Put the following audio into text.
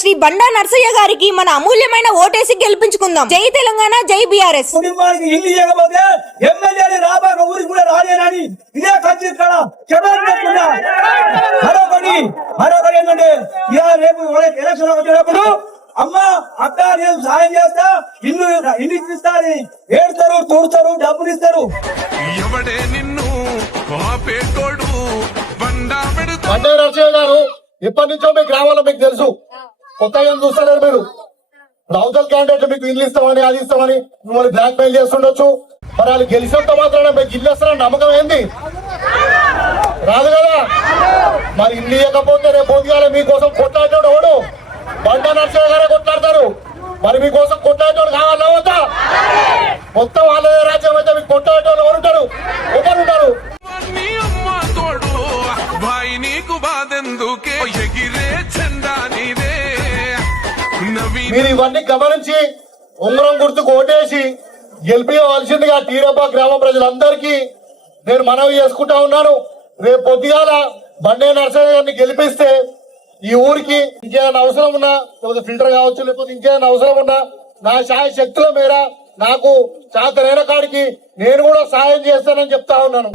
శ్రీ బండా నర్సయ్య గారికి మన అమూల్యమైన ఓటేసి గెలిపించుకుందాం. జై తెలంగాణ జై బీఆర్ఎస్. ఇదే ఖర్చు మరొకటి మరొకటి ఏంటంటే ఇలా రేపు ఎలక్షన్ అమ్మ అక్క నేను సాయం చేస్తా ఇల్లు ఇల్లు ఇప్పిస్తారని ఏడుతారు తూడుతారు డబ్బులు ఇస్తారు. ఎవడే నిన్ను గారు ఇప్పటి నుంచో మీ గ్రామంలో మీకు తెలుసు. కొత్తగా ఏం మీరు? ఇప్పుడు అవతల క్యాండిడేట్ మీకు ఇల్లు ఇస్తామని అది ఇస్తామని మిమ్మల్ని బ్లాక్ మెయిల్ చేస్తుండొచ్చు. మరి వాళ్ళు గెలిచినంత మాత్రాన మీకు ఇల్లు ఇస్తారని నమ్మకం ఏంది? రాదు కదా? మరి ఇల్లు ఇవ్వకపోతే రేపు పొద్దుగాల మీకోసం కొట్లాడేవాడు ఎవడు? బండ నరసింహ గారే కొట్లాడతారు. మరి మీకోసం కొట్లాడేవాడు కావాలా వద్దా? మొత్తం వాళ్ళదే రాజ్యం అయితే మీకు కొట్లాడేవాళ్ళు మీరు ఇవన్నీ గమనించి ఉంగరం గుర్తుకు ఓటేసి గెలిపించవలసిందిగా టీరప్ప గ్రామ ప్రజలందరికీ నేను మనవి చేసుకుంటా ఉన్నాను. రేపు పొద్దుగాల బండే నరసయ్య గారిని గెలిపిస్తే ఈ ఊరికి ఇంకేదైనా అవసరం ఉన్నా లేకపోతే ఫిల్టర్ కావచ్చు లేకపోతే ఇంకేదైనా అవసరం ఉన్నా నా సాయ శక్తుల మేర నాకు చేతనైన కాడికి నేను కూడా సాయం చేస్తానని చెప్తా ఉన్నాను.